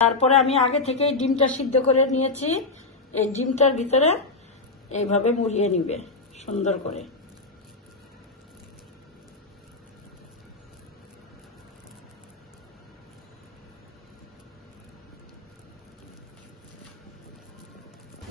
তারপরে আমি আগে থেকেই ডিমটা সিদ্ধ করে নিয়েছি। এই ডিমটার ভিতরে এইভাবে মুড়িয়ে নিবে সুন্দর করে।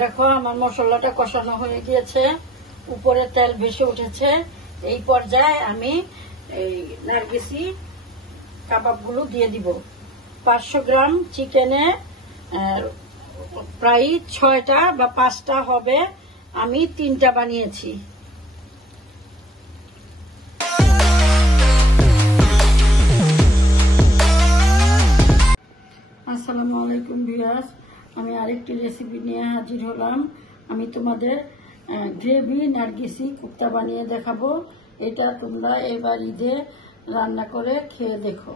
দেখো আমার মশলাটা কষানো হয়ে গিয়েছে, উপরে তেল ভেসে উঠেছে। এই পর্যায়ে আমি এই নারগিসি কাবাবগুলো দিয়ে দিব। 500 গ্রাম চিকেনে প্রায় 6টা বা 5টা হবে, আমি 3টা বানিয়েছি। আসসালামু আলাইকুম ভিউয়ার্স, আমি আরেকটি রেসিপি নিয়ে হাজির হলাম। আমি তোমাদের গ্রেভি নারগিসি কোপ্তা বানিয়ে দেখাবো। এটা তোমরা এবার ঈদে রান্না করে খেয়ে দেখো।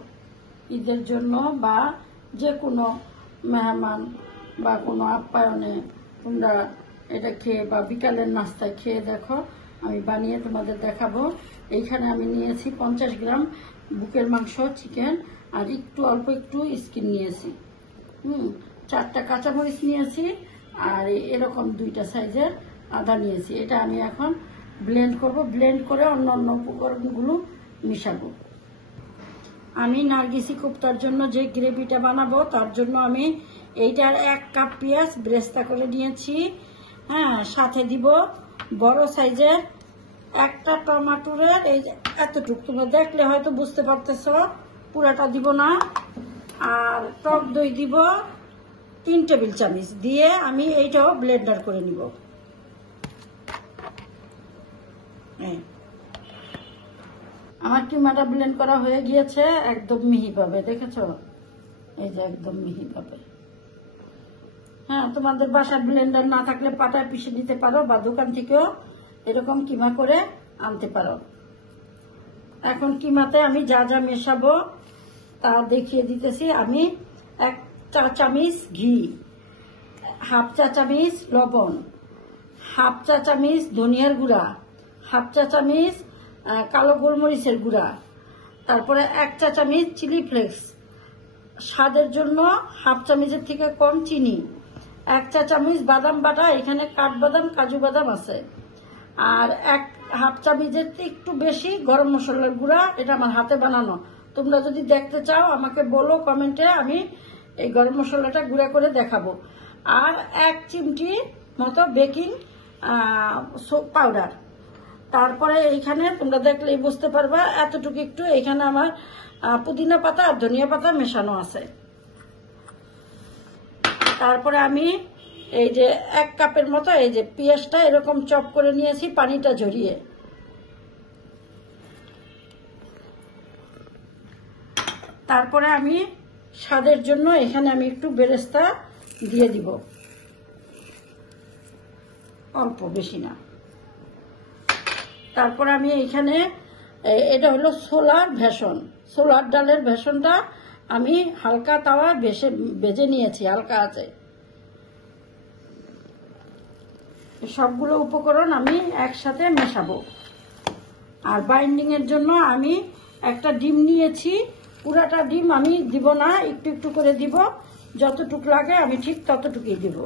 ঈদের জন্য বা যে কোনো মেহমান বা কোনো আপ্যায়নে তোমরা এটা খেয়ে বা বিকালের নাস্তায় খেয়ে দেখো। আমি বানিয়ে তোমাদের দেখাবো। এইখানে আমি নিয়েছি 50 গ্রাম বুকের মাংস চিকেন, আর অল্প একটু স্কিন নিয়েছি। 4টা কাঁচামরিচ নিয়েছি, আর এরকম 2টা সাইজের আদা নিয়েছি। এটা আমি এখন ব্লেন্ড করব। ব্লেন্ড করে অন্য উপকরণগুলো মিশাবো। আমি নারগিসি কোপ্তার জন্য যে গ্রেভিটা বানাবো তার জন্য আমি এইটার 1 কাপ পেঁয়াজ ব্রেস্তা করে নিয়েছি। হ্যাঁ, সাথে দিব বড় সাইজের একটা টমেটোর এই এতটুকু, তোমরা দেখলে হয়তো বুঝতে পারতেছো, পুরাটা দিব না। আর টক দই দিব 3 টেবিল চামচ, দিয়ে আমি এইটাও ব্লেন্ডার করে নিব। আমার কিমাটা ব্লেন্ড করা হয়ে গিয়েছে একদম মিহি পাবে, দেখেছো? এই যে একদম মিহি পাবে। হ্যাঁ, তোমাদের বাসার ব্লেন্ডার না থাকলে পাটায় পিষে নিতে পারো, বা দোকান থেকেও এরকম কিমা করে আনতে পারো। এখন কিমাতে আমি যা যা মেশাবো তা দেখিয়ে দিতেছি। আমি 1 চা চামচ ঘি, 1/2 চা চামচ লবণ, 1/2 চা চামচ ধনিয়ার গুঁড়া, 1/2 চা চামচ কালো গোলমরিচের গুঁড়া, তারপরে 1 চা চামচ চিলি ফ্লেক্স, স্বাদের জন্য 1/2 চামচের থেকে কম চিনি, 1 চা চামচ বাদাম বাটা, এখানে কাঠবাদাম কাজু বাদাম আছে, আর 1/2 চামচের একটু বেশি গরম মশলার গুঁড়া। এটা আমার হাতে বানানো। তোমরা যদি দেখতে চাও আমাকে বলো কমেন্টে, আমি এই গরম মশলাটা গুঁড়া করে দেখাবো। আর 1 চিমটি মতো বেকিং পাউডার। তারপরে এইখানে তোমরা দেখলেই বুঝতে পারবা, এতটুকু একটু এখানে আমার পুদিনা পাতা আর ধনিয়া পাতা মেশানো আছে। তারপরে আমি এই যে 1 কাপের মতো এই যে পেঁয়াজটা এরকম চপ করে নিয়েছি পানিটা ঝরিয়ে। তারপরে আমি স্বাদের জন্য এখানে আমি একটু বেরেস্তা দিয়ে দিব, অল্প, বেশি না। তারপরে আমি এখানে এটা হলো ছোলার ভেষণ, ছোলার ডালের ভেষণটা আমি হালকা তাওয়ায় ভেজে নিয়েছি, হালকা আছে। সবগুলো উপকরণ আমি একসাথে মেশাবো। আর বাইন্ডিং এর জন্য আমি একটা ডিম নিয়েছি। পুরাটা ডিম আমি দিব না, একটু একটু করে দিব, যতটুকু লাগে আমি ঠিক ততটুকুই দিব।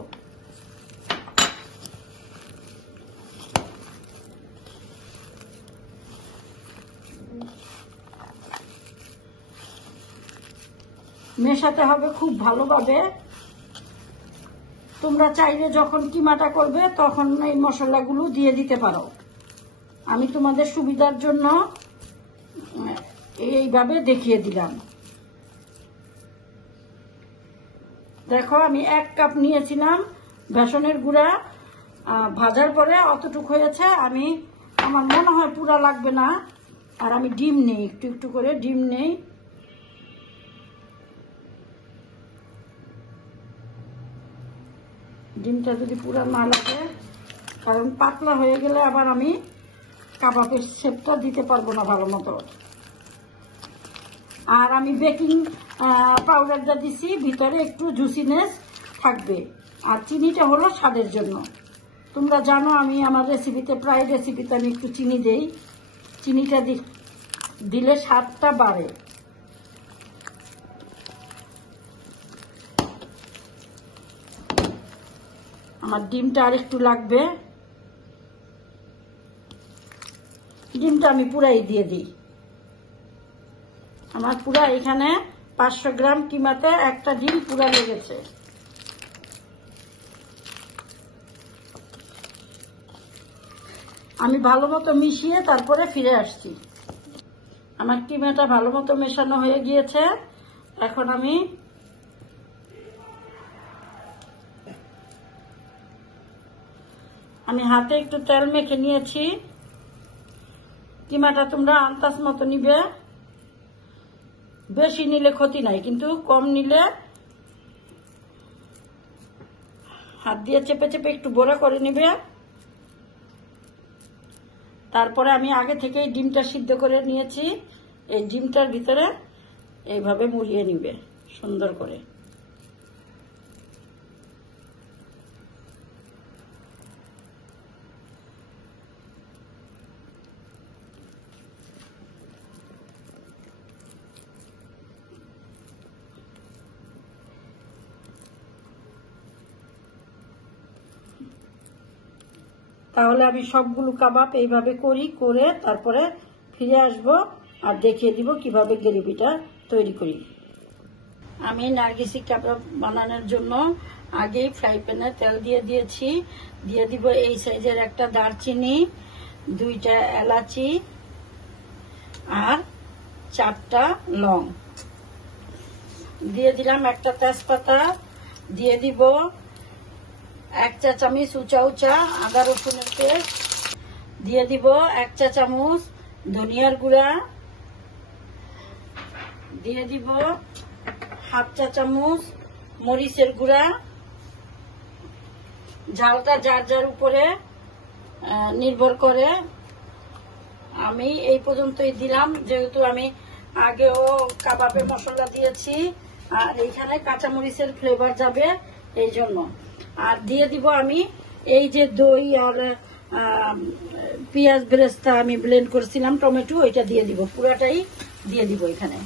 মেশাতে হবে খুব ভালোভাবে। তোমরা চাইলে যখন কিমাটা করবে তখন এই মশলাগুলো দিয়ে দিতে পারো। আমি তোমাদের সুবিধার জন্য এইভাবে দেখিয়ে দিলাম। দেখো, আমি 1 কাপ নিয়েছিলাম বেসনের গুঁড়া, ভাজার পরে অতটুকু হয়েছে। আমার মনে হয় পুরা লাগবে না। আর আমি ডিম নেই, একটু একটু করে ডিম নেই। ডিমটা যদি পুরা না লাগে, কারণ পাতলা হয়ে গেলে আবার আমি কাবাবের শেপটা দিতে পারবো না ভালো মতো। আর আমি বেকিং পাউডারটা দিছি, ভিতরে একটু জুসিনেস থাকবে। আর চিনিটা হলো স্বাদের জন্য। তোমরা জানো আমি আমার রেসিপিতে, প্রায় রেসিপিতে আমি একটু চিনি দেই। চিনিটা দিলে স্বাদটা বাড়ে। আমার ডিমটা আর একটু লাগবে, ডিমটা আমি পুরাই দিয়ে দিই। আমার পুরা এখানে 500 গ্রাম কিমাতে একটা ডিম পুরা লেগেছে। আমি ভালো মতো মিশিয়ে তারপরে ফিরে আসছি। আমার কিমাটা ভালো মতো মেশানো হয়ে গিয়েছে। এখন আমি হাতে একটু তেল মেখে নিয়েছি। কিমাটা তোমরা আন্দাজ মতো নিবে, বেশি নিলে ক্ষতি নাই, কিন্তু কম নিলে হাত দিয়ে চেপে চেপে একটু বড়া করে নিবে। তারপরে আমি আগে থেকেই ডিমটা সিদ্ধ করে নিয়েছি, এই ডিমটার ভিতরে এইভাবে মুড়িয়ে নিবে সুন্দর করে। তাহলে আমি সবগুলো কাবাব এইভাবে করে তারপরে ফিরে আসব আর দেখিয়ে দিব কিভাবে গ্রেভিটা তৈরি করি। আমি নারগিসি কাবাব বানানোর জন্য আগেই ফ্রাই প্যানে তেল দিয়ে দিয়েছি। দিয়ে দিব এই সাইজের একটা দারচিনি, 2টা এলাচি আর 4টা লং। দিয়ে দিলাম একটা তেজপাতা। দিয়ে দিব 1 চা চামচ উঁচা আদা রসুনের পেস্ট। দিয়ে দিব 1 চা চামচ ধনিয়ার গুঁড়া। দিয়ে দিব 1/2 চা চামচ মরিচের গুঁড়া। ঝালটা যার যার উপরে নির্ভর করে। আমি এই পর্যন্তই দিলাম, যেহেতু আমি আগেও কাবাবে মশলা দিয়েছি আর এইখানে কাঁচামরিচের ফ্লেভার যাবে এই জন্য। আর দিয়ে দিব আমি এই যে দই আর পেঁয়াজ বেরেস্তা আমি ব্লেন্ড করেছিলাম, টমেটো, এটা দিয়ে দিব, পুরাটাই দিয়ে দিব এখানে।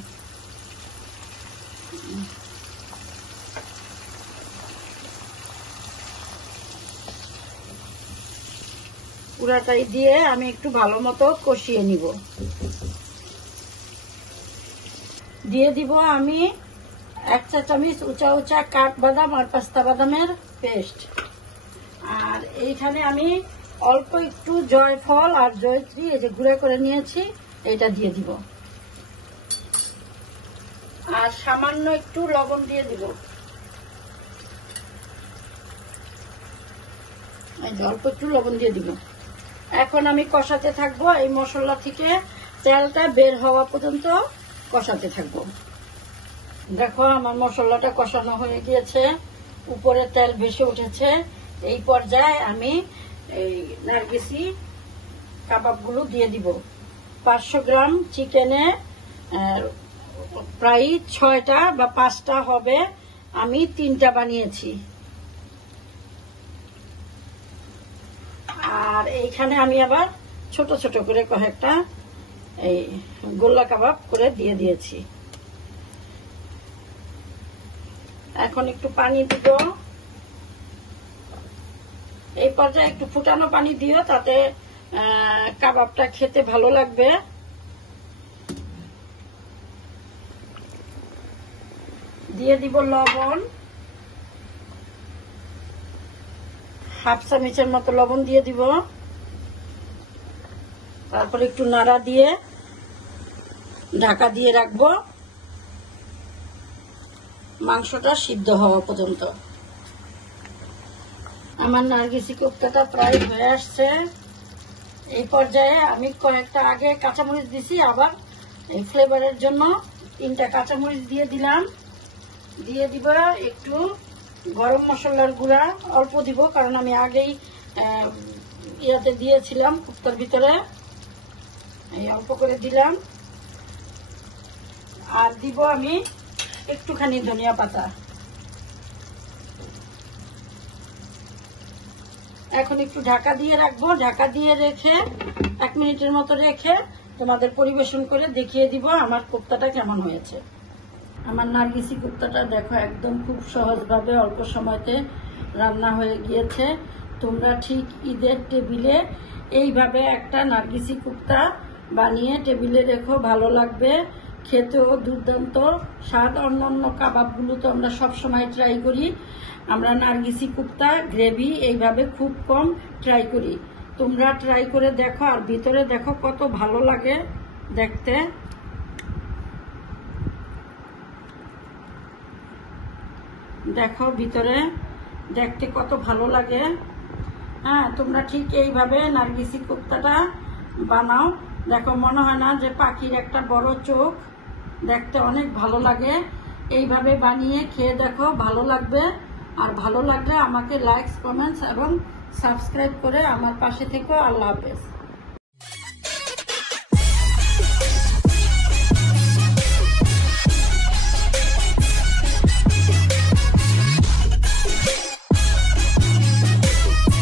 পুরাটাই দিয়ে আমি একটু ভালো মতো কষিয়ে নিব। দিয়ে দিব আমি 1 চা চামচ উঁচা কাঠবাদাম আর পেস্তা বাদামের পেস্ট। আর এইখানে আমি অল্প একটু জয়ফল আর জয়ত্রী এই যে গুঁড়া করে নিয়েছি, এটা দিয়ে দিব। আর সামান্য একটু লবণ দিয়ে দিব। এই যে অল্প একটু লবণ দিয়ে দিব। এখন আমি কষাতে থাকবো, এই মশলা থেকে তেলটা বের হওয়া পর্যন্ত কষাতে থাকবো। দেখো আমার মশলাটা কষানো হয়ে গিয়েছে, উপরে তেল ভেসে উঠেছে। এই পর্যায়ে আমি এই নারগিসি কাবাবগুলো দিয়ে দিব। 500 গ্রাম চিকেনে প্রায় 6টা বা 5টা হবে, আমি 3টা বানিয়েছি। আর এইখানে আমি আবার ছোট ছোট করে কয়েকটা এই গোল্লা কাবাব করে দিয়ে দিয়েছি। এখন একটু পানি দিব। এই পর্যায়ে একটু ফুটানো পানি দিও, তাতে কাবাবটা খেতে ভালো লাগবে। দিয়ে দিব লবণ, 1/2 চামচের মতো লবণ দিয়ে দিব। তারপর একটু নাড়া দিয়ে ঢাকা দিয়ে রাখবো মাংসটা সিদ্ধ হওয়া পর্যন্ত। আমার নারগিসি কোফতাটা প্রায় হয়ে আসছে। এই পর্যায়ে আমি কয়েকটা আগে কাঁচামরিচ দিছি, আবার এই ফ্লেভারের জন্য 3টা কাঁচামরিচ দিয়ে দিলাম। দিয়ে দিব একটু গরম মশলার গুঁড়া, অল্প দিব কারণ আমি আগেই ইয়াতে দিয়েছিলাম কোফতার ভিতরে, এই অল্প করে দিলাম। আর দিব আমি একটুখানি ধনিয়া পাতা। এখন একটু ঢাকা দিয়ে রাখবো। ঢাকা দিয়ে রেখে 1 মিনিটের মতো রেখে তোমাদের পরিবেশন করে দেখিয়ে দিব আমার কোফতাটা কেমন হয়েছে। আমার নারগিসি কোফতাটা দেখো একদম খুব সহজভাবে অল্প সময়তে রান্না হয়ে গিয়েছে। তোমরা ঠিক ঈদের টেবিলে এইভাবে একটা নার্গিসি কোপ্তা বানিয়ে টেবিলে রেখো, ভালো লাগবে, খেতেও দুর্দান্ত স্বাদ। অন্যান্য কাবাবগুলো তো আমরা সবসময় ট্রাই করি, আমরা নার্গিসি কোপ্তা গ্রেভি এইভাবে খুব কম ট্রাই করি। তোমরা ট্রাই করে দেখো, আর ভিতরে দেখো কত ভালো লাগে দেখতে। দেখো ভিতরে দেখতে কত ভালো লাগে। হ্যাঁ, তোমরা ঠিক এইভাবে নার্গিসি কোপ্তাটা বানাও। দেখো, মনে হয় না যে পাখির একটা বড় চোখ, দেখতে অনেক ভালো লাগে। এইভাবে বানিয়ে খেয়ে দেখো, ভালো লাগবে। আর ভালো লাগলে আমাকে লাইকস, কমেন্টস এবং সাবস্ক্রাইব করে আমার পাশে থেকো। আল্লাহ হাফেজ।